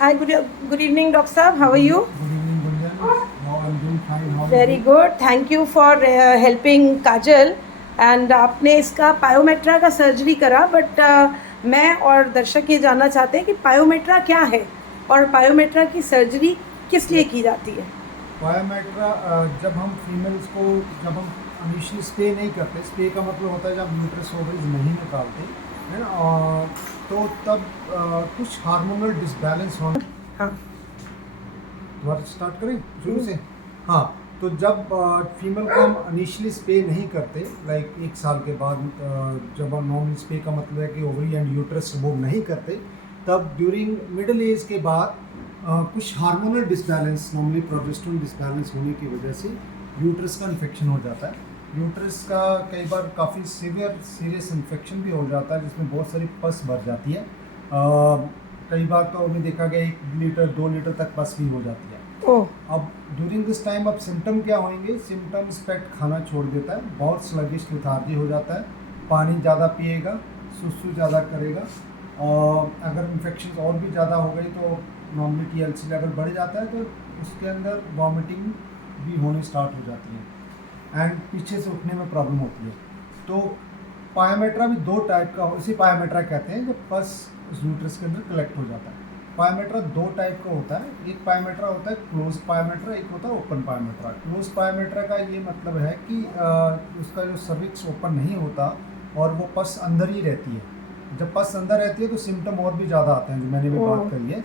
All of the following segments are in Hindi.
Hi, good evening, Doctor Saab. How are you? Good evening, Gunjan. How I'm doing fine. How are Very you? good. Thank you for helping Kajal. And आपने इसका पायोमेट्रा का सर्जरी करा, बट मैं और दर्शक ये जानना चाहते हैं कि पायोमेट्रा क्या है और पायोमेट्रा की सर्जरी किस लिए Yes. की जाती है। बायोमेट्रा जब हम फीमेल्स को जब हम इनिशियली स्प्रे नहीं करते, स्प्रे का मतलब होता है जब यूट्रस ओवरीज नहीं निकालते, है ना, तो तब कुछ हार्मोनल डिसबैलेंस होना। हाँ। दोबारा स्टार्ट करें शुरू से। हाँ, तो जब फीमेल को हम इनिशियली स्प्रे नहीं करते, लाइक 1 साल के बाद, जब हम नॉर्मल स्प्रे का मतलब है कि ओवरी एंड यूट्रस रिमूव नहीं करते, तब ड्यूरिंग मिडिल एज के बाद कुछ hormonal disbalance, normally progesterone disbalance होने की वजह से यूट्रस का इन्फेक्शन हो जाता है। यूट्रस का कई बार काफ़ी सीरियस इन्फेक्शन भी हो जाता है, जिसमें बहुत सारी पस भर जाती है। कई बार तो हमें देखा गया 1 लीटर 2 लीटर तक पस भी हो जाती है। ओह। अब ड्यूरिंग दिस टाइम अब सिम्टम क्या होंगे? सिम्टम्स पेट खाना छोड़ देता है, बहुत स्लगिश लेथार्जी हो जाता है, पानी ज़्यादा पिएगा, सुसु ज़्यादा करेगा, और अगर इन्फेक्शन और भी ज़्यादा हो गई तो नॉर्मली TLC लेवल बढ़ जाता है, तो उसके अंदर वॉमिटिंग भी होनी स्टार्ट हो जाती है एंड पीछे से उठने में प्रॉब्लम होती है। तो पायोमेट्रा भी 2 टाइप का, इसी पायोमेट्रा कहते हैं जब पस उस यूट्रस के अंदर कलेक्ट हो जाता है। पायोमेट्रा 2 टाइप का होता है। एक पायोमेट्रा होता है क्लोज पायोमेट्रा, एक होता है ओपन पायोमेट्रा। क्लोज पायोमेट्रा का ये मतलब है कि उसका जो सर्विक्स ओपन नहीं होता और वो पस अंदर ही रहती है। जब पस अंदर रहती है तो सिम्टम और भी ज़्यादा आते हैं, जो मैंने भी बात करी है।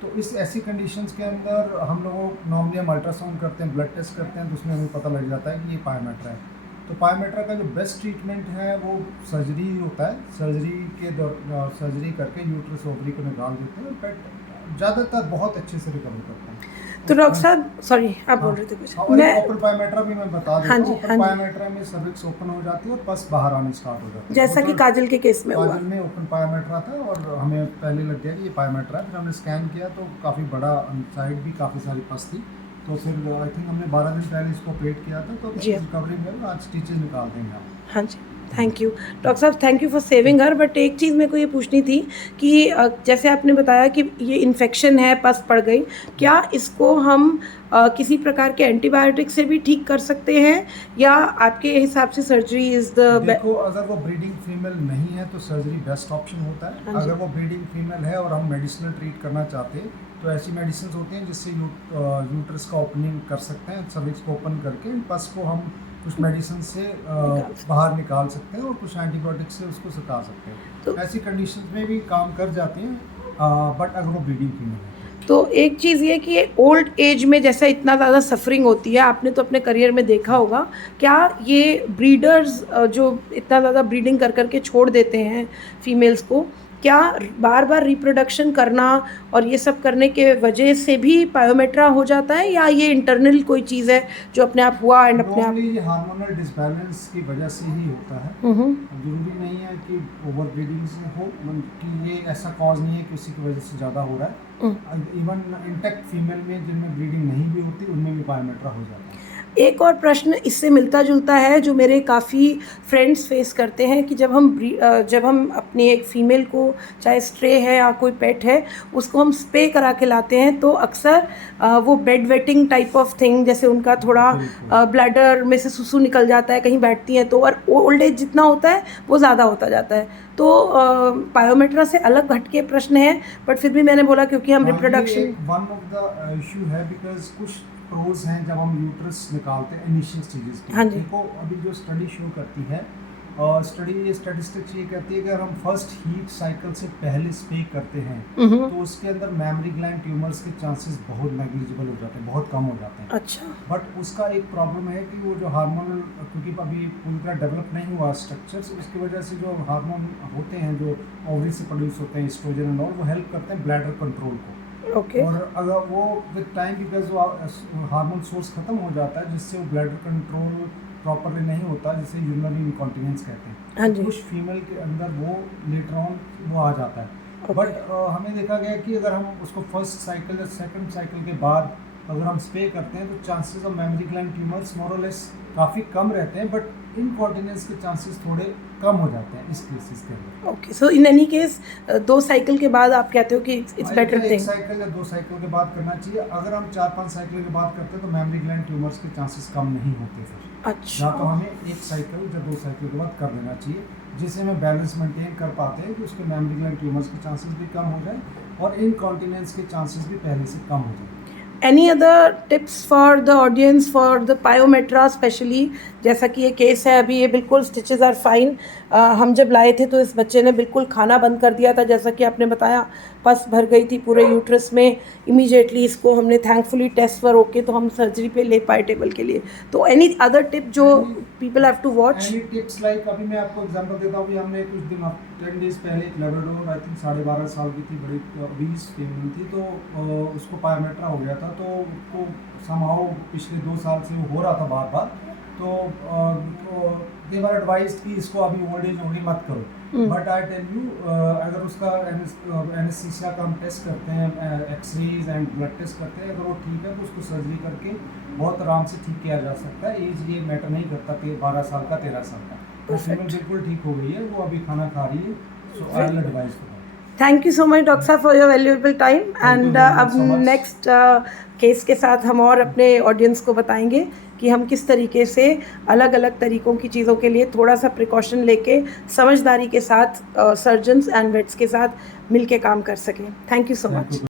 तो इस ऐसी कंडीशंस के अंदर हम लोग नॉर्मली हम अल्ट्रासाउंड करते हैं, ब्लड टेस्ट करते हैं, तो उसमें हमें पता लग जाता है कि ये पायोमेट्रा है। तो पायोमेट्रा का जो बेस्ट ट्रीटमेंट है वो सर्जरी ही होता है। सर्जरी करके यूट्रस ओवरी को निकाल देते हैं, बट ज़्यादातर बहुत अच्छे से रिकवर करते हैं। तो डॉक्टर साहब, सॉरी, आप हाँ बोल रहे थे कुछ। हाँ, और एक मैं ओपन पायोमेट्रा भी मैं बता हाँ देता जी, हूँ। हाँ ओपन जी, पायोमेट्रा में सर्विक्स ओपन हो जाती है और पस बाहर आनी स्टार्ट हो जाती है। जैसा वो कि तो काजल के केस में हुआ। काजल में ओपन पायोमेट्रा था और हमें पहले लग गया कि ये पायोमेट्रा है। फिर हमने स्कैन किया तो काफ़ी बड़ा, साइड भी काफ़ी सारी पस थी। तो फिर आई थिंक हमने 12 दिन पहले इसको ऑपरेट किया था, तो जी हाँ। रिकवरी में आज स्टिचेज निकाल देंगे हम। हाँ जी। थैंक यू डॉक्टर साहब, thank you for saving her. But एक चीज़ मेरे को ये पूछनी थी कि जैसे आपने बताया कि ये इन्फेक्शन है, पस पड़ गई, क्या इसको हम किसी प्रकार के एंटीबायोटिक से भी ठीक कर सकते हैं, या आपके हिसाब से सर्जरी इज़ द। देखो, अगर वो ब्रीडिंग फीमेल नहीं है तो सर्जरी बेस्ट ऑप्शन होता है। हाँ जी। अगर वो ब्रीडिंग फीमेल है और हम मेडिसिनल ट्रीट करना चाहते हैं, तो ऐसी मेडिसिन होती हैं जिससे यूट्रस का ओपनिंग कर सकते हैं, सर्विक्स को ओपन करके पस को हम कुछ मेडिसिन से बाहर निकाल सकते हैं और कुछ एंटीबायोटिक से उसको सुखा सकते हैं। तो ऐसी कंडीशंस में भी काम कर जाती हैं, बट अगर वो ब्रीडिंग फीमेल है। तो एक चीज़ ये कि ओल्ड एज में जैसा इतना ज़्यादा सफरिंग होती है, आपने तो अपने करियर में देखा होगा, क्या ये ब्रीडर्स जो इतना ज़्यादा ब्रीडिंग कर करके छोड़ देते हैं फीमेल्स को, क्या बार बार रिप्रोडक्शन करना और ये सब करने के वजह से भी पायोमेट्रा हो जाता है, या ये इंटरनल कोई चीज़ है जो अपने आप हुआ एंड अपने आप। नॉर्मली ये हार्मोनल डिसबैलेंस की वजह से ही होता है। जरूरी नहीं है कि ओवर ब्रीडिंग से हो, कि ये ऐसा कॉज नहीं है कि उसी की वजह से ज़्यादा हो रहा है। इवन इंटेक्ट फीमेल में जिनमें ब्रीडिंग नहीं भी होती, उनमें भी पायोमेट्रा हो जाता है। एक और प्रश्न इससे मिलता जुलता है जो मेरे काफ़ी फ्रेंड्स फेस करते हैं कि जब हम अपनी एक फ़ीमेल को, चाहे स्ट्रे है या कोई पेट है, उसको हम स्प्रे करा के लाते हैं, तो अक्सर वो bed wetting type of thing, जैसे उनका थोड़ा ब्लैडर में से सुसु निकल जाता है कहीं बैठती हैं तो, और ओल्ड एज जितना होता है वो ज़्यादा होता जाता है। तो पायोमेट्रा से अलग हटके प्रश्न है, बट फिर भी मैंने बोला क्योंकि हम reproduction. One of the issue है, बिकॉज कुछ प्रोज हैं जब हम यूट्रस निकालते हैं इनिशियल स्टेजेस के। हाँ जी। देखो, अभी जो स्टडी शो करती है, और स्टैटिस्टिक्स ये कहती है कि अगर हम फर्स्ट हीट साइकिल से पहले स्प्रे करते हैं तो उसके अंदर मेमोरी ग्लैंड ट्यूमर्स के चांसेस बहुत नेग्लिजिबल हो जाते हैं, बहुत कम हो जाते हैं। अच्छा। बट उसका एक प्रॉब्लम है कि वो जो हार्मोनल, क्योंकि अभी पूरी तरह डेवलप नहीं हुआ स्ट्रक्चर्स, उसकी वजह से जो हार्मोन होते हैं जो ओवरी से प्रोड्यूस होते हैं, एस्ट्रोजन एंड ऑल, वो हेल्प करते हैं ब्लैडर कंट्रोल को। ओके। और अगर वो विद टाइम, बिकॉज वो हार्मोन सोर्स खत्म हो जाता है, जिससे वो ब्लैडर कंट्रोल प्रॉपरली नहीं होता, जिसे यूरिनरी इनकॉन्टिनेंस कहते हैं। हाँ जी। कुछ फीमेल के अंदर वो लेटर ऑन वो आ जाता है। Okay. बट हमें देखा गया कि अगर हम उसको फर्स्ट साइकिल या सेकंड साइकिल के बाद अगर हम स्प्रे करते हैं तो chances of memory gland tumours more और लेस काफ़ी कम रहते हैं, बट इनकॉन्टिनेंस के चांसेस थोड़े कम हो जाते हैं इस केसेस के अंदर। Okay, so in any case 2 cycle के बाद आप कहते हो कि इट्स बेटर एक थिंग। साइकिल या 2 साइकिल के बाद करना चाहिए। अगर हम 4-5 साइकिल के बाद करते हैं तो मेमोरी ग्लैंड ट्यूमर्स के चांसेस कम नहीं होते फिर। अच्छा, या तो हमें 1 साइकिल या 2 साइकिल के बाद कर देना चाहिए, जिससे हमें बैलेंस मेंटेन कर पाते हैं कि उसके मेमोरी ग्लैंड ट्यूमर्स के चांसेस भी कम हो जाए और इनकॉन्टिनेंस के चांसेस भी पहले से कम हो जाए। Any other tips for the audience for the pyometra specially, जैसा कि ये केस है अभी, ये बिल्कुल स्टिचेस आर फाइन। हम जब लाए थे तो इस बच्चे ने बिल्कुल खाना बंद कर दिया था, जैसा कि आपने बताया पस भर गई थी पूरे यूट्रस में। इमीडिएटली इसको हमने थैंकफुली टेस्ट वर ओके तो हम सर्जरी पे ले पाए टेबल के लिए। तो एनी अदर टिप जो people have to watch? Any tips like अभी मैं आपको एग्जांपल देता हूँ कि हमने कुछ दिन 10 डेज पहले एक लेब्राडोर आई थिंक 12.5 साल की थी, बड़ी 20 फीमेल थी, तो उसको पायोमेट्रा हो गया था। तो उसको समहाउ पिछले 2 साल से वो हो रहा था बार बार। तो दे वर एडवाइज्ड कि इसको अभी ओल्ड एज होगी मत करो, बट आई टेल यू अगर उसका एनेस्थीसिया का हम टेस्ट करते हैं, एक्सरेज एंड ब्लड टेस्ट करते हैं, अगर वो ठीक है तो उसको सर्जरी करके बहुत आराम से ठीक किया जा सकता है। एज ये मैटर नहीं करता कि 12 साल का 13 साल का। तो फीमेल बिल्कुल ठीक हो गई है, वो अभी खाना खा रही है। So I will advise for that. Thank you so much doctor साहब for your valuable time. And very much अब so much. नेक्स्ट केस के साथ हम और अपने ऑडियंस को बताएंगे कि हम किस तरीके से अलग अलग तरीक़ों की चीज़ों के लिए थोड़ा सा प्रिकॉशन लेके समझदारी के साथ सर्जन्स एंड वेट्स के साथ मिल के काम कर सकें। Thank you so much.